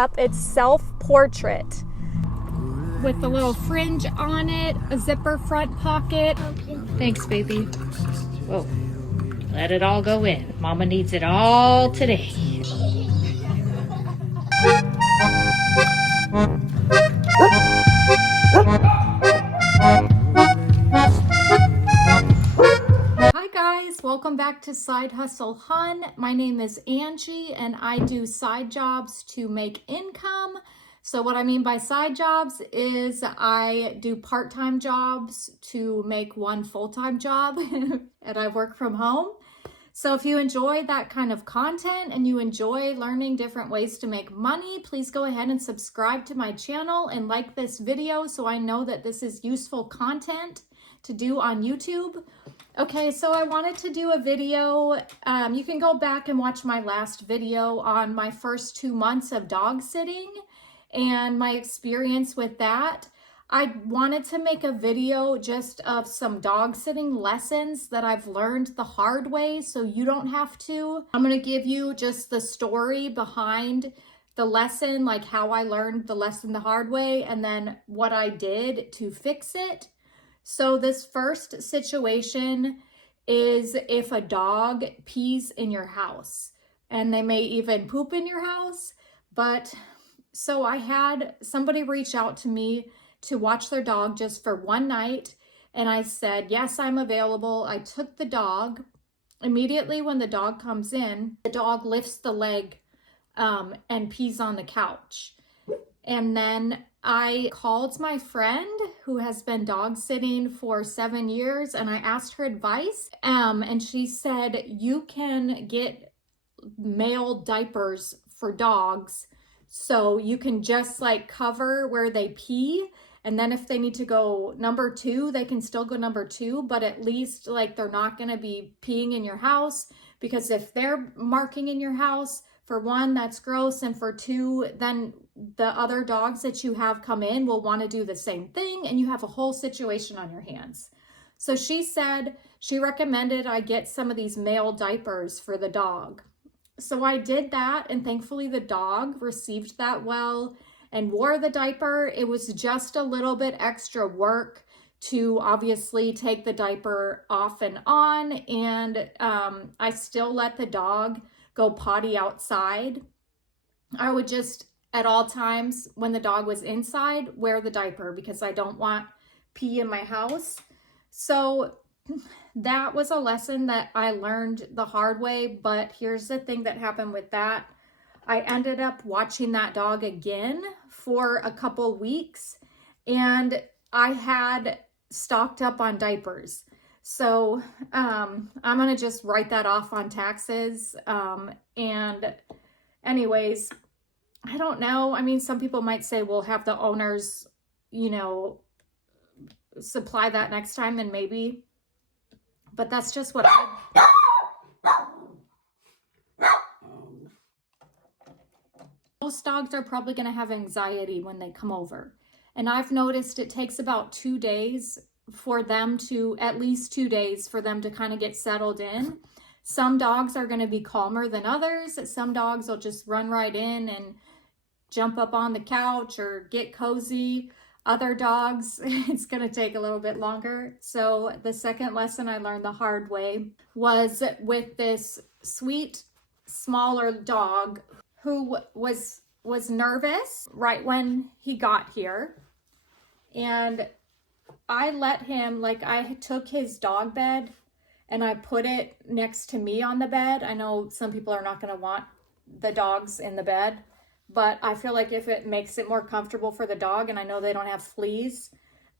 up. It's self-portrait with a little fringe on it, a zipper front pocket. Thanks, baby. Whoa. Let it all go in. Mama needs it all today. Hi guys, welcome back to Side Hustle Hun. My name is Angie and I do side jobs to make income. So what I mean by side jobs is I do part-time jobs to make one full-time job and I work from home. So if you enjoy that kind of content and you enjoy learning different ways to make money, please go ahead and subscribe to my channel and like this video so I know that this is useful content to do on YouTube. Okay, so I wanted to do a video. You can go back and watch my last video on my first 2 months of dog sitting and my experience with that. I wanted to make a video just of some dog sitting lessons that I've learned the hard way so you don't have to. I'm going to give you just the story behind the lesson, like how I learned the lesson the hard way and then what I did to fix it. So this first situation is if a dog pees in your house, and they may even poop in your house. But so I had somebody reach out to me to watch their dog just for one night, and I said, yes, I'm available. I took the dog. Immediately when the dog comes in, the dog lifts the leg and pees on the couch. And then I called my friend who has been dog sitting for 7 years and I asked her advice. And she said, you can get male diapers for dogs. So you can just like cover where they pee. And then if they need to go number 2, they can still go number 2, but at least like they're not going to be peeing in your house, because if they're marking in your house, for one, that's gross. And for 2, then the other dogs that you have come in will want to do the same thing. And you have a whole situation on your hands. So she said, she recommended I get some of these male diapers for the dog. So I did that. And thankfully the dog received that well and wore the diaper. It was just a little bit extra work to obviously take the diaper off and on. And I still let the dog go potty outside. I would just at all times when the dog was inside wear the diaper because I don't want pee in my house. So that was a lesson that I learned the hard way. But here's the thing that happened with that. I ended up watching that dog again for a couple weeks and I had stocked up on diapers. So I'm going to just write that off on taxes. And anyways, I don't know. I mean, some people might say, we'll have the owners, you know, supply that next time, and maybe, but that's just what most dogs are probably going to have anxiety when they come over. And I've noticed it takes about 2 days for them to, at least 2 days for them to kind of get settled in. Some dogs are going to be calmer than others. Some dogs will just run right in and jump up on the couch or get cozy. Other dogs, it's going to take a little bit longer. So the second lesson I learned the hard way was with this sweet, smaller dog who was nervous right when he got here. And I let him, like I took his dog bed and I put it next to me on the bed. I know some people are not going to want the dogs in the bed, but I feel like if it makes it more comfortable for the dog and I know they don't have fleas,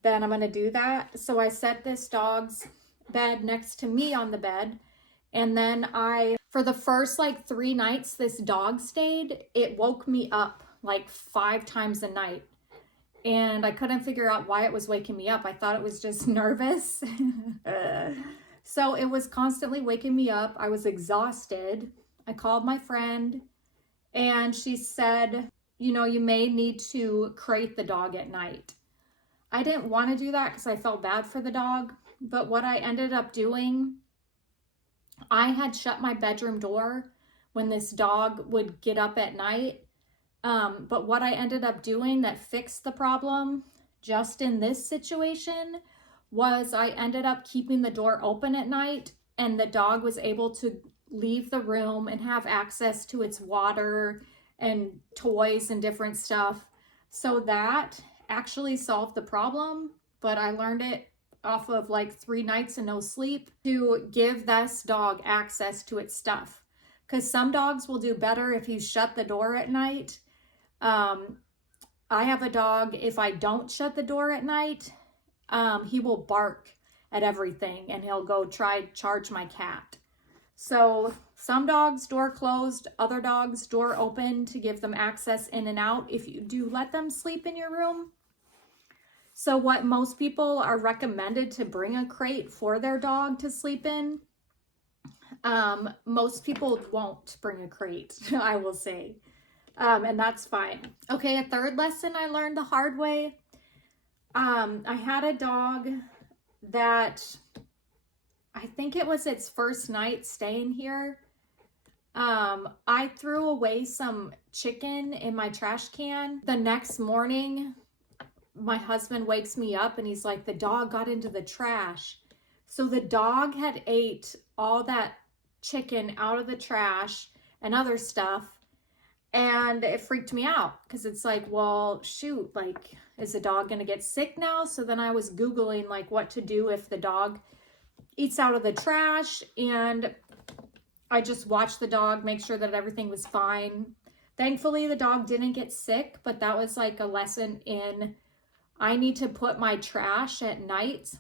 then I'm going to do that. So I set this dog's bed next to me on the bed. And then for the first like 3 nights this dog stayed, it woke me up like 5 times a night. And I couldn't figure out why it was waking me up. I thought it was just nervous. So it was constantly waking me up. I was exhausted. I called my friend and she said, you know, you may need to crate the dog at night. I didn't want to do that because I felt bad for the dog. But what I ended up doing, I had shut my bedroom door when this dog would get up at night. But what I ended up doing that fixed the problem just in this situation was I ended up keeping the door open at night, and the dog was able to leave the room and have access to its water and toys and different stuff. So that actually solved the problem, but I learned it off of like 3 nights and no sleep to give this dog access to its stuff. Because some dogs will do better if you shut the door at night. I have a dog, if I don't shut the door at night, he will bark at everything and he'll go try charge my cat. So some dogs door closed, other dogs door open to give them access in and out if you do let them sleep in your room. So what most people are recommended to bring a crate for their dog to sleep in. Most people won't bring a crate, I will say. And that's fine. Okay, a third lesson I learned the hard way. I had a dog that I think it was its first night staying here. I threw away some chicken in my trash can. The next morning, my husband wakes me up and he's like, the dog got into the trash. So the dog had ate all that chicken out of the trash and other stuff. And it freaked me out because it's like, well, shoot, like, is the dog going to get sick now? So then I was Googling like what to do if the dog eats out of the trash, and I just watched the dog, make sure that everything was fine. Thankfully, the dog didn't get sick, but that was like a lesson in I need to put my trash at night.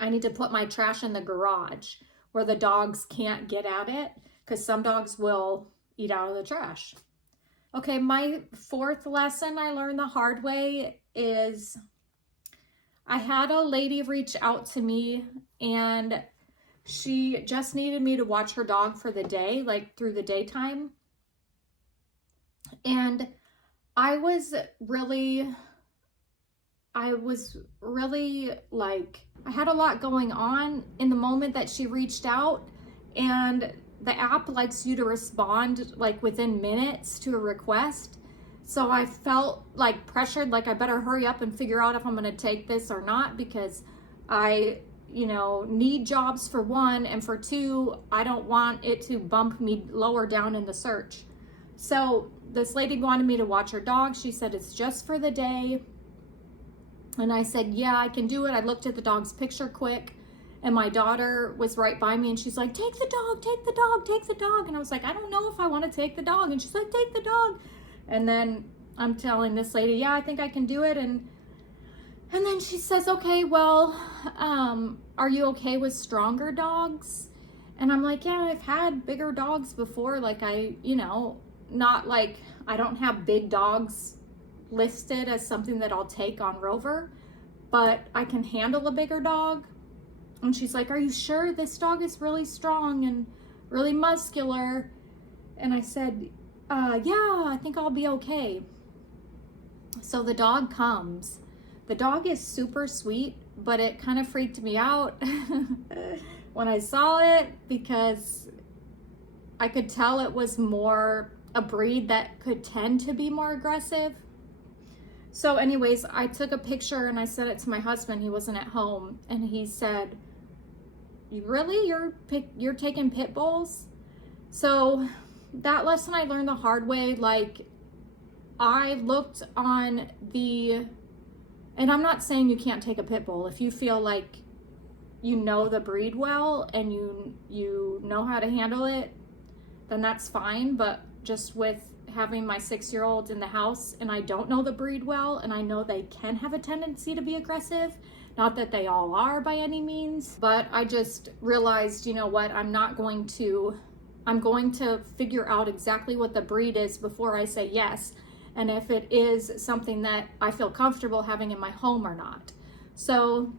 I need to put my trash in the garage where the dogs can't get at it, because some dogs will eat out of the trash. Okay, my fourth lesson I learned the hard way is I had a lady reach out to me and she just needed me to watch her dog for the day, like through the daytime. And I was really like, I had a lot going on in the moment that she reached out, and the app likes you to respond like within minutes to a request. So I felt like pressured, like I better hurry up and figure out if I'm going to take this or not, because I, need jobs for one, and for two, I don't want it to bump me lower down in the search. So this lady wanted me to watch her dog. She said it's just for the day. And I said, yeah, I can do it. I looked at the dog's picture quick. And my daughter was right by me and she's like, take the dog, take the dog, take the dog. And I was like, I don't know if I want to take the dog. And she's like, take the dog. And then I'm telling this lady, yeah, I think I can do it. And then she says, okay, well, are you okay with stronger dogs? And I'm like, yeah, I've had bigger dogs before. Like not like I don't have big dogs listed as something that I'll take on Rover, but I can handle a bigger dog. And she's like, are you sure? This dog is really strong and really muscular. And I said, yeah, I think I'll be okay. So the dog comes. The dog is super sweet, but it kind of freaked me out when I saw it, because I could tell it was more a breed that could tend to be more aggressive. So anyways, I took a picture and I sent it to my husband. He wasn't at home, and he said, really, you're taking pit bulls? So that lesson I learned the hard way. Like, I looked on and I'm not saying you can't take a pit bull. If you feel like you know the breed well and you know how to handle it, then that's fine. But just with having my 6-year-old in the house and I don't know the breed well, and I know they can have a tendency to be aggressive, not that they all are by any means, but I just realized, you know what, I'm going to figure out exactly what the breed is before I say yes, and if it is something that I feel comfortable having in my home or not. So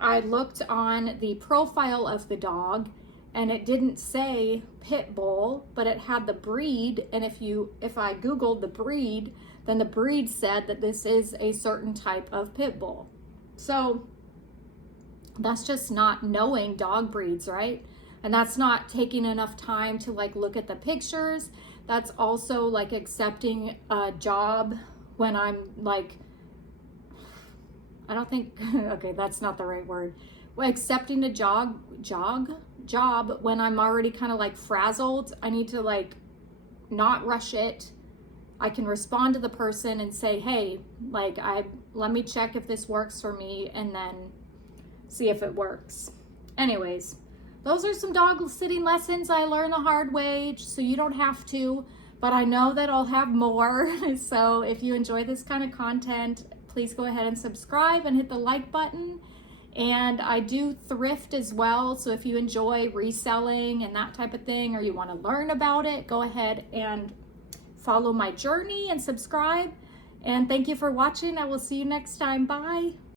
I looked on the profile of the dog, and it didn't say pit bull, but it had the breed. And if I Googled the breed, then the breed said that this is a certain type of pit bull. So that's just not knowing dog breeds, right? And that's not taking enough time to like look at the pictures. That's also like accepting a job when I'm like, I don't think, okay, that's not the right word. Well, accepting a job when I'm already kind of like frazzled. I need to like not rush it. I can respond to the person and say, hey, like let me check if this works for me and then see if it works. Anyways, those are some dog sitting lessons I learned the hard way, so you don't have to, but I know that I'll have more. So if you enjoy this kind of content, please go ahead and subscribe and hit the like button. And I do thrift as well, so if you enjoy reselling and that type of thing, or you want to learn about it, go ahead and follow my journey and subscribe. And thank you for watching. I will see you next time. Bye.